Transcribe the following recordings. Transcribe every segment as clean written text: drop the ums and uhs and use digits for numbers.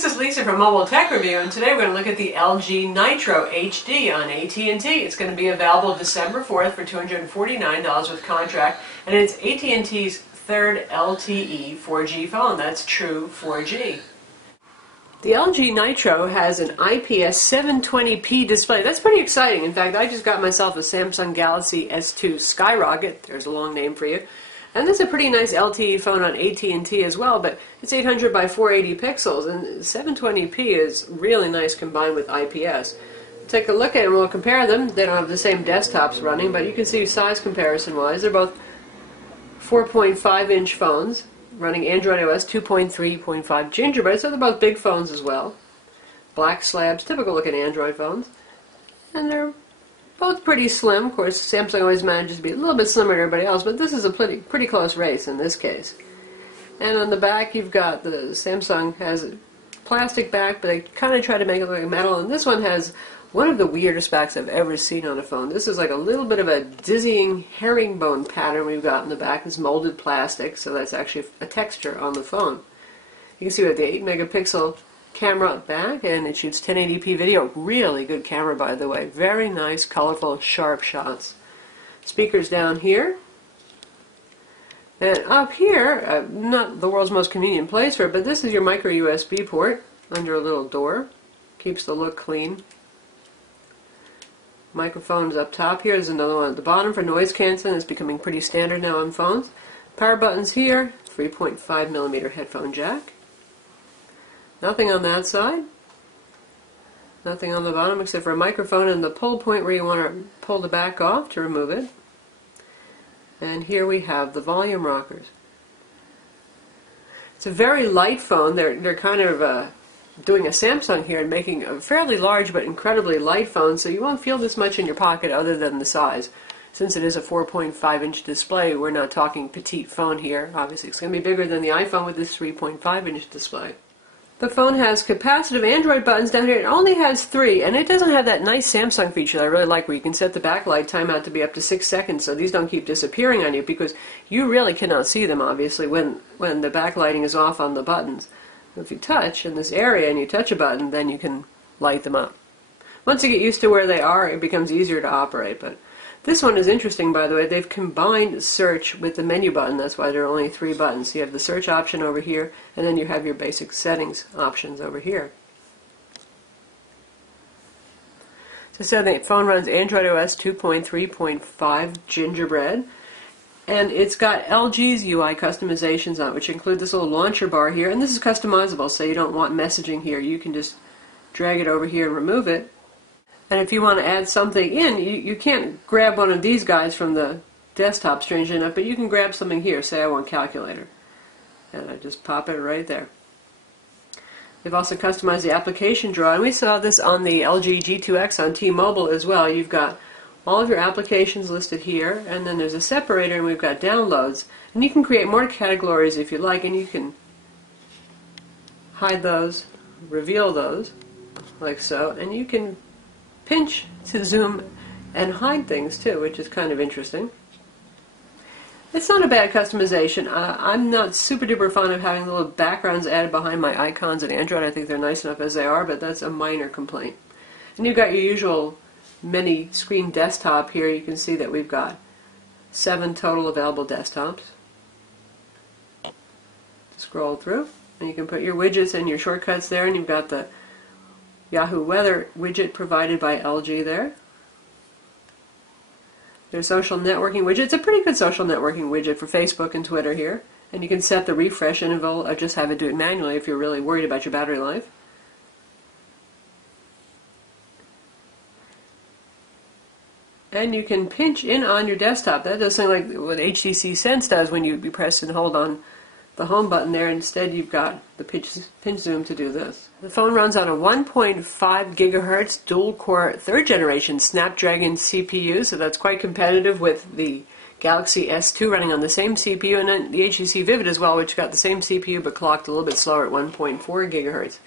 This is Lisa from Mobile Tech Review, and today we're going to look at the LG Nitro HD on AT&T. It's going to be available December 4th for $249 with contract, and it's AT&T's third LTE 4G phone. That's true 4G. The LG Nitro has an IPS 720p display. That's pretty exciting. In fact, I just got myself a Samsung Galaxy S2 Skyrocket. There's a long name for you. And this is a pretty nice LTE phone on AT&T as well, but it's 800 by 480 pixels, and 720p is really nice combined with IPS. Take a look at them, we'll compare them. They don't have the same desktops running, but you can see size comparison-wise. They're both 4.5-inch phones, running Android OS 2.3.5 Gingerbread, so they're both big phones as well. Black slabs, typical looking Android phones. And they're both pretty slim. Of course, Samsung always manages to be a little bit slimmer than everybody else, but this is a pretty close race in this case. And on the back, you've got the Samsung has a plastic back, but they kind of try to make it look like metal. And this one has one of the weirdest backs I've ever seen on a phone. This is like a little bit of a dizzying herringbone pattern we've got in the back. It's molded plastic, so that's actually a texture on the phone. You can see we have the 8-megapixel camera back, and it shoots 1080p video. Really good camera, by the way. Very nice, colorful, sharp shots. Speakers down here. And up here, not the world's most convenient place for it, but this is your micro USB port under a little door. Keeps the look clean. Microphones up top here. There's another one at the bottom for noise canceling. It's becoming pretty standard now on phones. Power buttons here. 3.5mm headphone jack. Nothing on that side. Nothing on the bottom except for a microphone and the pull point where you want to pull the back off to remove it. And here we have the volume rockers. It's a very light phone. They're kind of doing a Samsung here and making a fairly large but incredibly light phone, so you won't feel this much in your pocket other than the size. Since it is a 4.5-inch display, we're not talking petite phone here. Obviously, it's going to be bigger than the iPhone with this 3.5-inch display. The phone has capacitive Android buttons down here. It only has 3, and it doesn't have that nice Samsung feature that I really like where you can set the backlight timeout to be up to 6 seconds, so these don't keep disappearing on you, because you really cannot see them, obviously, when the backlighting is off on the buttons. If you touch in this area and you touch a button, then you can light them up. Once you get used to where they are, it becomes easier to operate. But this one is interesting, by the way. They've combined search with the menu button. That's why there are only 3 buttons. You have the search option over here, and then you have your basic settings options over here. So I said the phone runs Android OS 2.3.5 Gingerbread. And it's got LG's UI customizations on it, which include this little launcher bar here. And this is customizable, so you don't want messaging here. You can just drag it over here and remove it. And if you want to add something in, you can't grab one of these guys from the desktop, strangely enough, but you can grab something here. Say I want calculator. And I just pop it right there. They've also customized the application drawer. And we saw this on the LG G2X on T-Mobile as well. You've got all of your applications listed here, and then there's a separator, and we've got downloads. And you can create more categories if you like, and you can hide those, reveal those, like so, and you can pinch to zoom and hide things too, which is kind of interesting. It's not a bad customization. I'm not super duper fond of having little backgrounds added behind my icons in Android. I think they're nice enough as they are, but that's a minor complaint. And you've got your usual mini screen desktop here. You can see that we've got 7 total available desktops. Scroll through, and you can put your widgets and your shortcuts there, and you've got the Yahoo Weather widget provided by LG there. There's social networking widget. It's a pretty good social networking widget for Facebook and Twitter here, and you can set the refresh interval or just have it do it manually if you're really worried about your battery life. And you can pinch in on your desktop. That does something like what HTC Sense does when you press and hold on the home button there. Instead, you've got the pinch zoom to do this. The phone runs on a 1.5 gigahertz dual-core 3rd generation Snapdragon CPU, so that's quite competitive with the Galaxy S2 running on the same CPU, and then the HTC Vivid as well, which got the same CPU but clocked a little bit slower at 1.4 gigahertz.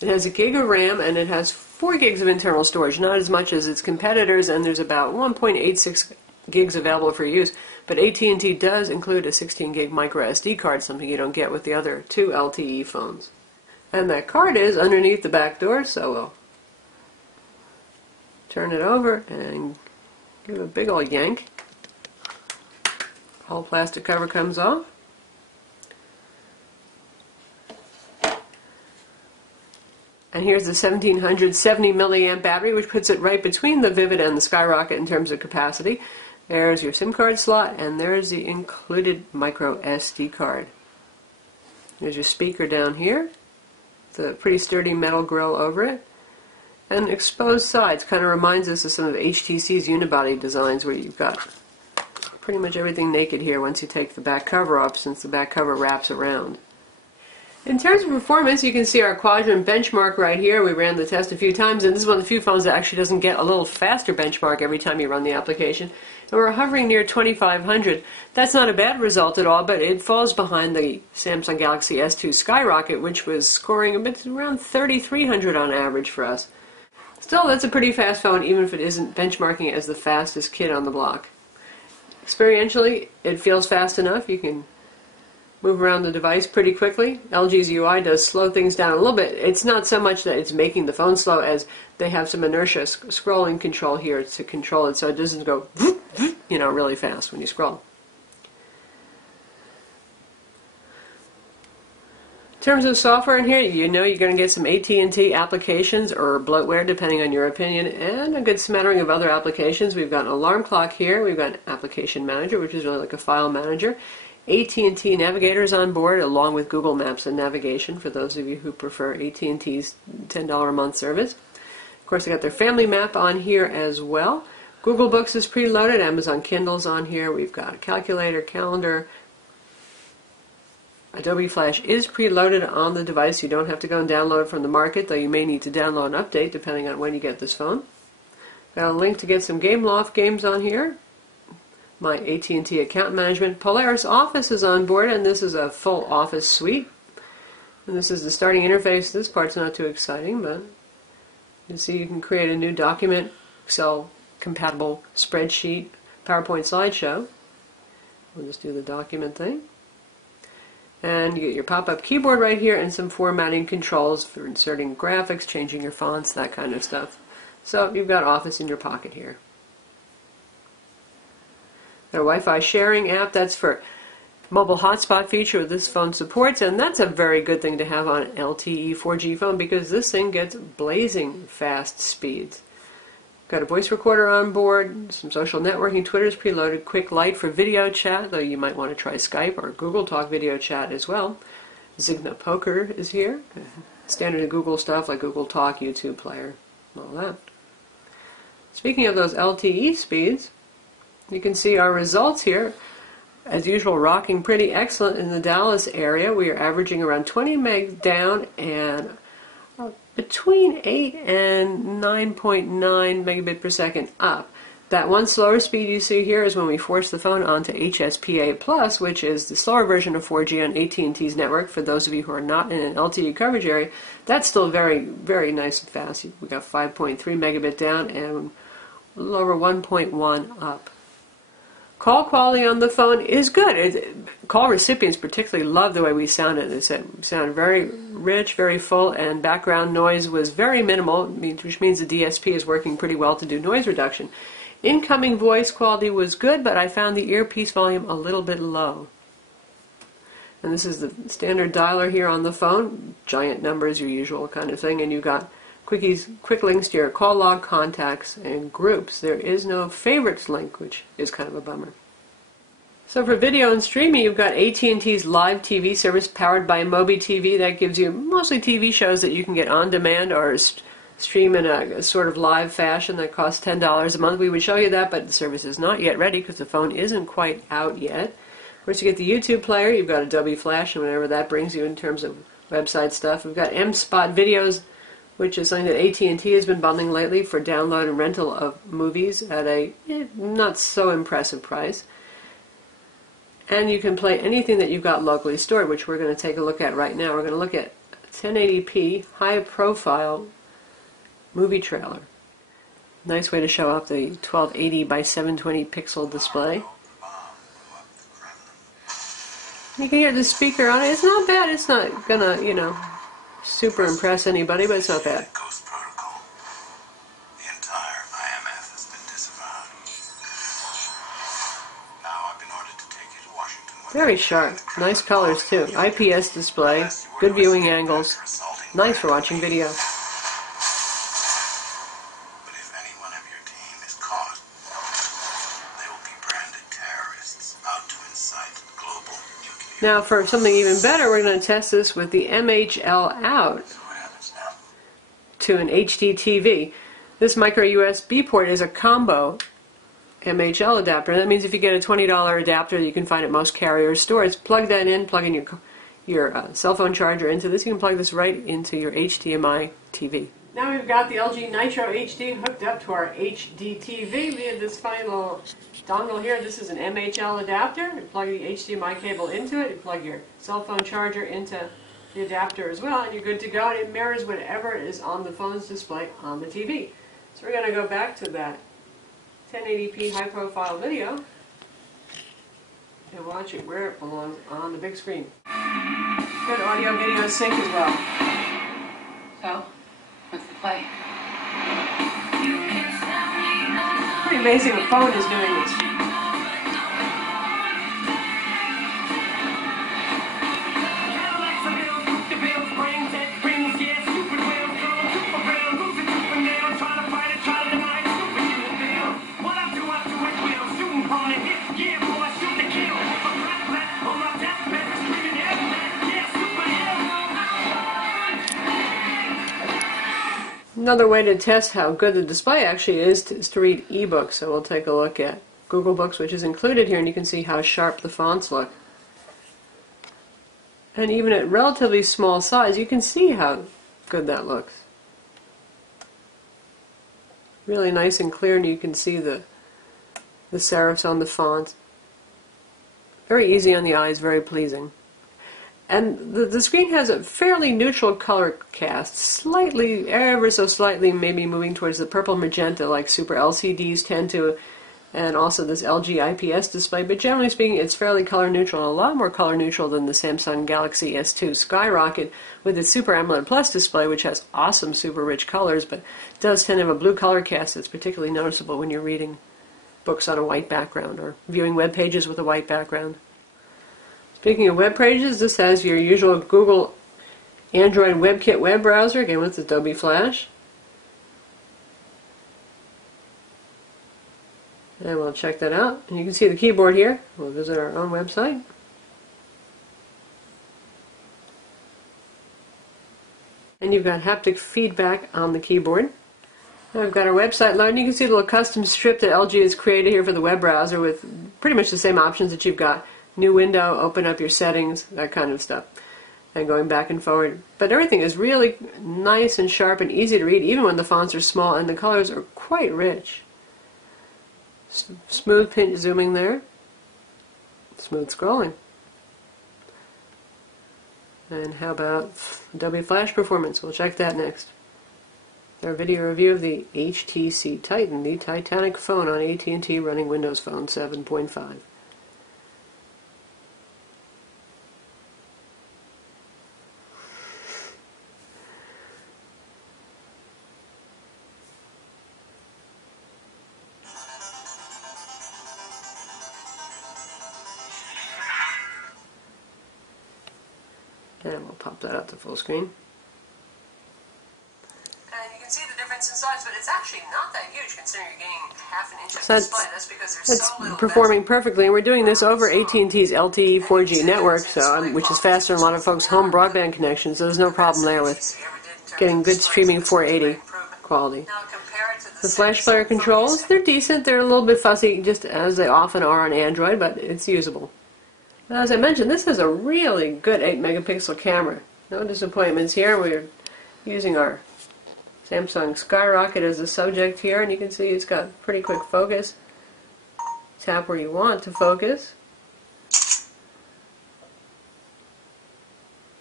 It has a gig of RAM, and it has 4 gigs of internal storage, not as much as its competitors, and there's about 1.86 gigs available for use. But AT&T does include a 16 gig micro SD card, something you don't get with the other 2 LTE phones. And that card is underneath the back door, so we'll turn it over and give it a big old yank. Whole plastic cover comes off. And here's the 1770 milliamp battery, which puts it right between the Vivid and the Skyrocket in terms of capacity. There's your SIM card slot, and there's the included micro SD card. There's your speaker down here. It's a pretty sturdy metal grill over it. And exposed sides kind of reminds us of some of HTC's unibody designs, where you've got pretty much everything naked here once you take the back cover off, since the back cover wraps around. In terms of performance, you can see our quadrant benchmark right here. We ran the test a few times, and this is one of the few phones that actually doesn't get a little faster benchmark every time you run the application. And we're hovering near 2500. That's not a bad result at all, but it falls behind the Samsung Galaxy S2 Skyrocket, which was scoring a bit around 3300 on average for us. Still, that's a pretty fast phone, even if it isn't benchmarking as the fastest kid on the block. Experientially, it feels fast enough. You can move around the device pretty quickly. LG's UI does slow things down a little bit. It's not so much that it's making the phone slow as they have some inertia scrolling control here to control it so it doesn't go really fast when you scroll. In terms of software in here, you know you're going to get some AT&T applications or bloatware depending on your opinion, and a good smattering of other applications. We've got an alarm clock here. We've got an application manager, which is really like a file manager. AT&T Navigators on board, along with Google Maps and navigation for those of you who prefer AT&T's $10 a month service. Of course, they got their family map on here as well. Google Books is preloaded. Amazon Kindle's on here. We've got a calculator, calendar. Adobe Flash is preloaded on the device. You don't have to go and download it from the market, though you may need to download an update depending on when you get this phone. Got a link to get some GameLoft games on here. My AT&T account management. Polaris Office is on board, and this is a full Office suite. And this is the starting interface. This part's not too exciting, but you see you can create a new document, Excel compatible spreadsheet, PowerPoint slideshow. We'll just do the document thing. And you get your pop-up keyboard right here and some formatting controls for inserting graphics, changing your fonts, that kind of stuff. So you've got Office in your pocket here. Got a Wi-Fi sharing app. That's for mobile hotspot feature this phone supports, and that's a very good thing to have on an LTE 4G phone because this thing gets blazing fast speeds. Got a voice recorder on board, some social networking. Twitter's preloaded, Quick Light for video chat, though you might want to try Skype or Google Talk video chat as well. Zigna Poker is here. Standard Google stuff like Google Talk, YouTube Player, all that. Speaking of those LTE speeds, you can see our results here. As usual, rocking pretty excellent in the Dallas area. We are averaging around 20 meg down and between 8 and 9.9 megabit per second up. That one slower speed you see here is when we force the phone onto HSPA Plus, which is the slower version of 4G on AT&T's network. For those of you who are not in an LTE coverage area, that's still very, very nice and fast. We got 5.3 megabit down and a little over 1.1 up. Call quality on the phone is good. Call recipients particularly love the way we sounded. It sounded very rich, very full, and background noise was very minimal, which means the DSP is working pretty well to do noise reduction. Incoming voice quality was good, but I found the earpiece volume a little bit low. And this is the standard dialer here on the phone. Giant numbers, your usual kind of thing, and you've got quick links to your call log, contacts, and groups. There is no favorites link, which is kind of a bummer. So for video and streaming, you've got AT&T's live TV service powered by Mobi TV. That gives you mostly TV shows that you can get on demand or stream in a sort of live fashion that costs $10 a month. We would show you that, but the service is not yet ready because the phone isn't quite out yet. Of course, you get the YouTube player. You've got Adobe Flash and whatever that brings you in terms of website stuff. We've got M-Spot videos, which is something that AT&T has been bundling lately for download and rental of movies at a not so impressive price. And you can play anything that you've got locally stored, which we're going to take a look at right now. We're going to look at 1080p, high-profile movie trailer. Nice way to show off the 1280 by 720 pixel display. You can hear the speaker on it. It's not bad. It's not gonna, super impress anybody, but it's not bad. Ghost protocol. The entire IMF has been disavowed. Now I've been ordered to take you to Washington. Very sharp. Nice colors too. IPS display. Good viewing angles. Nice for watching video. But if anyone of your team is caught, they will be branded terrorists out to incite global nuclear. Now for something even better, we're going to test this with the MHL out So what happens now? to an HD TV. This micro USB port is a combo MHL adapter. That means if you get a $20 adapter that you can find at most carrier stores, plug that in, plug in your cell phone charger into this. You can plug this right into your HDMI TV. Now we've got the LG Nitro HD hooked up to our HD TV via this funny little dongle here. This is an MHL adapter. You plug the HDMI cable into it, you plug your cell phone charger into the adapter as well, and you're good to go, and it mirrors whatever is on the phone's display on the TV. So we're going to go back to that 1080p high profile video and watch it where it belongs on the big screen. Good audio video sync as well. So, what's the play? Pretty amazing the phone is doing this. Another way to test how good the display actually is to read ebooks. So we'll take a look at Google Books, which is included here, and you can see how sharp the fonts look. And even at relatively small size, you can see how good that looks. Really nice and clear, and you can see the serifs on the font. Very easy on the eyes, very pleasing. And the screen has a fairly neutral color cast, slightly, ever so slightly, maybe moving towards the purple magenta like Super LCDs tend to, and also this LG IPS display, but generally speaking it's fairly color neutral, a lot more color neutral than the Samsung Galaxy S2 Skyrocket with its Super AMOLED Plus display, which has awesome super rich colors, but does tend to have a blue color cast that's particularly noticeable when you're reading books on a white background or viewing web pages with a white background. Speaking of web pages, this has your usual Google Android WebKit web browser, again with Adobe Flash. And we'll check that out. And you can see the keyboard here. We'll visit our own website. And you've got haptic feedback on the keyboard. Now we've got our website loaded. You can see the little custom strip that LG has created here for the web browser with pretty much the same options that you've got. New window, open up your settings, that kind of stuff, and going back and forward. But everything is really nice and sharp and easy to read, even when the fonts are small, and the colors are quite rich. Smooth pinch zooming there, smooth scrolling. And how about Adobe Flash performance? We'll check that next. Our video review of the HTC Titan, the Titanic phone on AT&T running Windows Phone 7.5. And we'll pop that out to full screen. And you can see the difference in size, but it's actually not that huge considering you're getting half an inch of So display. That's because there's so little performing perfectly, and we're doing this over AT&T's LTE 4G network, which is faster than a lot of folks' home broadband connections, so there's no problem there with getting good streaming 480 quality. Now compare it to The Flash player controls, they're decent. They're a little bit fussy, just as they often are on Android, but it's usable. Now, as I mentioned, this is a really good 8 megapixel camera. No disappointments here. We're using our Samsung Skyrocket as the subject here, and you can see it's got pretty quick focus. Tap where you want to focus.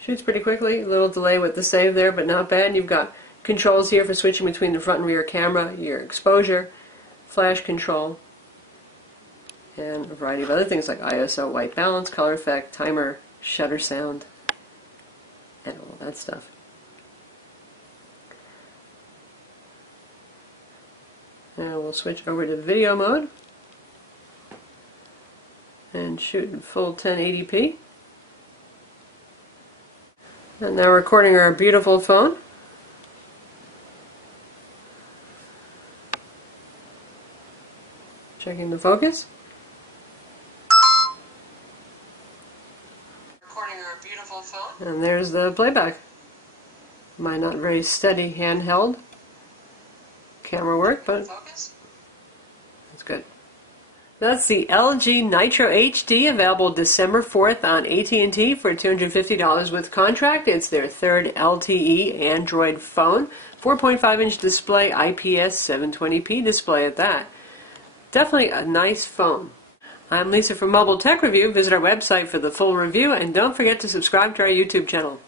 Shoots pretty quickly. A little delay with the save there, but not bad. You've got controls here for switching between the front and rear camera, your exposure, flash control, and a variety of other things like ISO, white balance, color effect, timer, shutter sound, and all that stuff. we'll switch over to video mode and shoot in full 1080p. And now recording our beautiful phone. Checking the focus. Recording our beautiful phone. And there's the playback. My not very steady handheld camera work, but Focus. it's good. That's the LG Nitro HD, available December 4th on AT&T for $250 with contract. It's their third LTE Android phone. 4.5-inch display, IPS 720p display at that. Definitely a nice phone. I'm Lisa from Mobile Tech Review. Visit our website for the full review, and don't forget to subscribe to our YouTube channel.